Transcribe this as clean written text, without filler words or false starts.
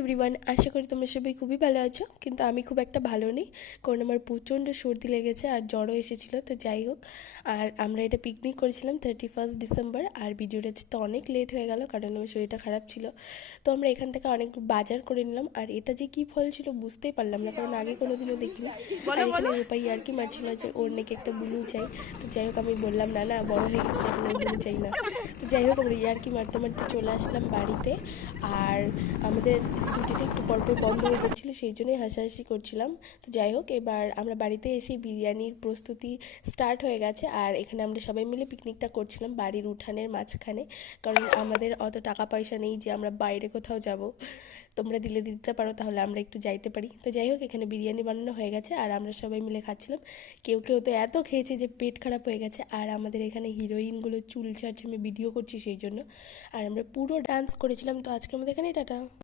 Everyone, আশা করি তোমরা সবাই খুবই ভালো আছো। কিন্তু আমি খুব একটা ভালো নেই, কারণ আমার প্রচণ্ড সর্দি লেগেছে আর জ্বরও এসেছিলো। তো যাই হোক, আর আমরা এটা পিকনিক করেছিলাম 31 ডিসেম্বর। আর ভিডিওটা তো অনেক লেট হয়ে গেল, কারণ আমার শরীরটা খারাপ ছিল। তো আমরা এখান থেকে অনেক বাজার করে নিলাম। আর এটা যে কী ফল ছিল বুঝতেই পারলাম না, কারণ আগে কোনো দিনও দেখিনি। আর এখানে রূপাই আর কি মারছিল যে ওর নাকি একটা বুলু চাই। তো যাই হোক, আমি বললাম না না, বড় হয়ে গেছে, এখন আর বুলু চাই না। তো যাই হোক, আমরা ইয়ার্কি মারতে মারতে চলে আসলাম বাড়িতে। আর আমাদের স্কুটিটা একটু পরপর বন্ধ হয়ে যাচ্ছিলো, সেই জন্যই হাসাহাসি করছিলাম। তো যাই হোক, এবার আমরা বাড়িতে এসে বিরিয়ানির প্রস্তুতি স্টার্ট হয়ে গেছে। আর এখানে আমরা সবাই মিলে পিকনিকটা করছিলাম বাড়ির উঠানের মাঝখানে, কারণ আমাদের অত টাকা পয়সা নেই যে আমরা বাইরে কোথাও যাব। তোমরা দিলে দিতে পারো, তাহলে আমরা একটু যাইতে পারি। তো যাই হোক, এখানে বিরিয়ানি বানানো হয়ে গেছে আর আমরা সবাই মিলে খাচ্ছিলাম। কেউ কেউ তো এত খেয়েছে যে পেট খারাপ হয়ে গেছে। আর আমাদের এখানে হিরোইনগুলো চুল ছাড়ছে, আমি ভিডিও করছি সেই জন্য। আর আমরা পুরো ডান্স করেছিলাম। তো আজকে আমাদের এখানে টাটা।